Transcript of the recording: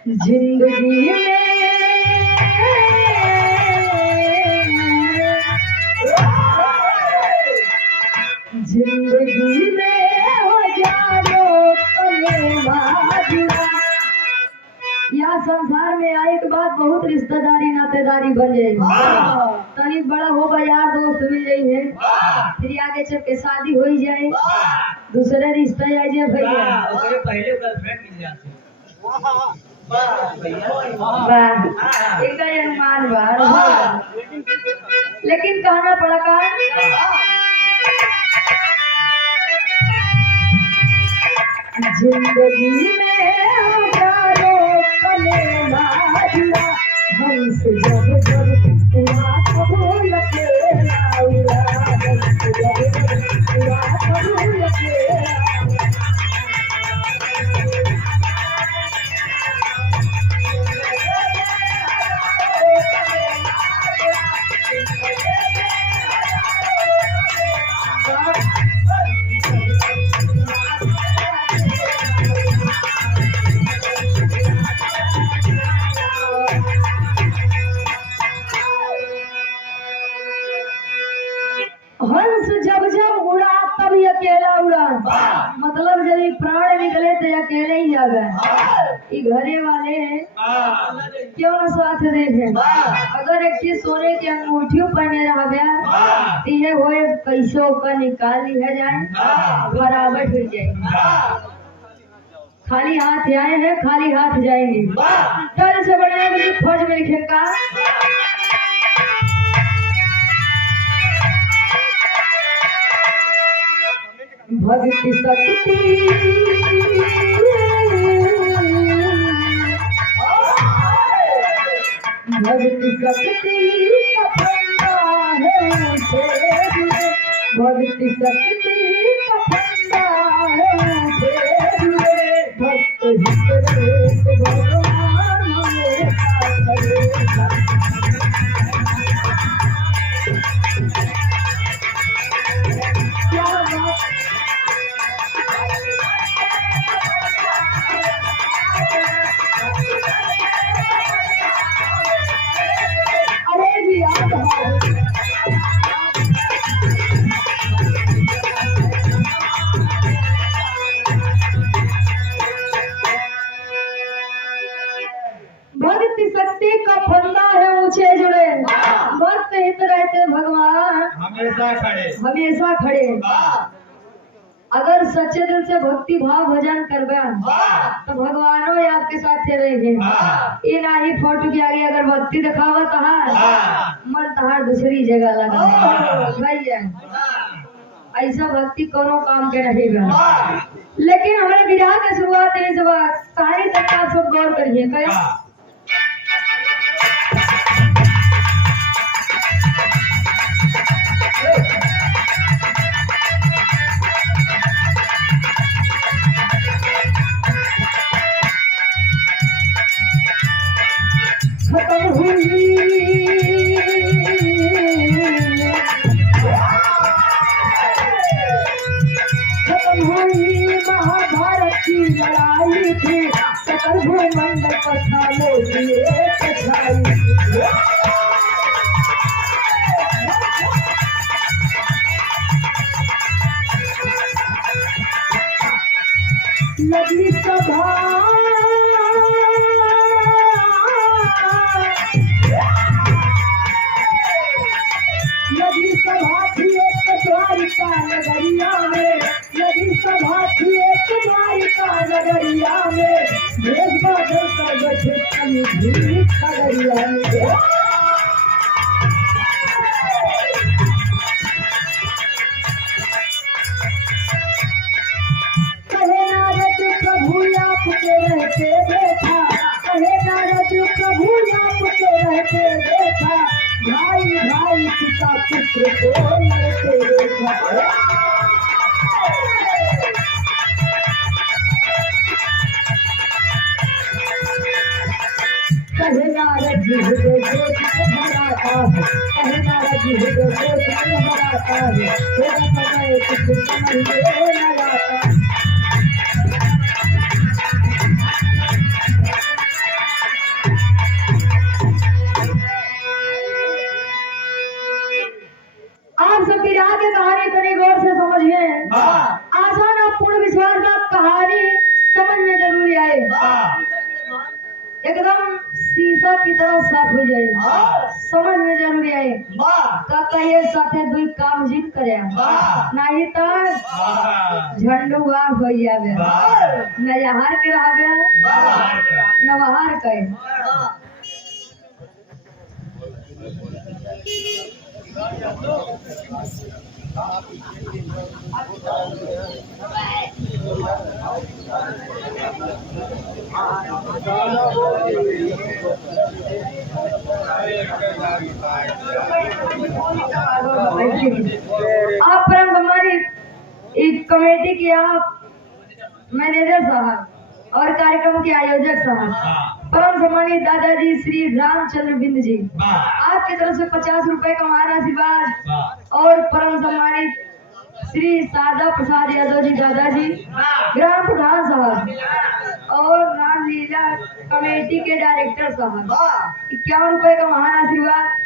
जिंदगी में जिंदगी में हो जानो कलेमा जुड़ा। या संसार में आए के बाद बहुत रिश्तेदारी नातेदारी बन जाए, तनी बड़ा हो यार दोस्त मिल जाई है, फिर आगे चल के शादी हो ही जाए, दूसरे रिश्ता आ जाए भैया। पहले गर्लफ्रेंड मिल जाती एक अनुमान बार, लेकिन कहना पड़ा का जिंदगी में जानो कलेमा जुड़ा। हंस जब जब रात भूल के आउला, हंस जब जब रात भूल के आउला। हंस जब जब उड़ा तब अकेला उड़ा, मतलब जब ये प्राण निकले तो अकेले ही आ गए। ये घरे वाले क्यों न साथ देखे, अगर एक चीज सोने की अंगूठी पहने रहा गया तो ये हो पैसों का निकाल लिया जाए, बराबर हो जाए। खाली हाथ आए हैं खाली हाथ जाएंगे, डर से बड़े फौज में लिखेगा भक्ति शक्ति भक्ति शक्ति का फंदा है मुझे, भक्ति शक्ति का फंदा है मुझे। भक्त हित भगवान हमेशा करेगा। क्या बात भक्ति शक्ति का फंदा है ऊंचे जुड़े, भक्त हित रहते भगवान हमेशा खड़े। अगर सच्चे दिल से भक्ति भाव भजन करबे तो भगवानों ही आपके साथ रहेंगे। ये नहीं फोटो के आगे अगर भक्ति दिखावा तहार मन तहार दूसरी जगह लगा भैया, ऐसा भक्ति कोनो काम के नहीं बा। लेकिन हमारे विवाह की शुरुआत है जब कहानी तक आप सब गौर करिए क्या खत्म हुई महाभारत की लड़ाई थी, सकल भूमंडल कथा मोदी कथाई। लगी सभा लगी सभा थी एक द्वारिका नगरिया में, लगी सभा थी एक द्वारिका नगरिया में, भेद बादल कर बैठे कमी भी खगड़िया में। कहे नारद प्रभु आपके रहते देखा, कहे नारद प्रभु आपके रहते देखा, भाई भाई पिता पुत्र को लड़ते देखा। कहे नारद जी हृदय सोच में भराता है, कहे नारद जी हृदय सोच में भराता है, तेरा समय कुछ समझ में लगाता। एकदम शीशा की तरह साफ हो जाए। समझ में जरूरी है काका ये साथे दुई काम जिन करे नहीं तो झंडू वाह हो जावे न यहार के रहबे न वहार के। आप परम हमारी एक कमेटी के आप मैनेजर साहब और कार्यक्रम के आयोजक साहब परम सम्मानित दादाजी श्री रामचंद्र बिंद जी आपकी तरफ से 50 रुपए का महान आशीर्वाद और परम सम्मानित श्री सादा प्रसाद यादव जी दादाजी ग्राम प्रधान साहब और रामलीला कमेटी के डायरेक्टर साहब 51 रुपए का महान आशीर्वाद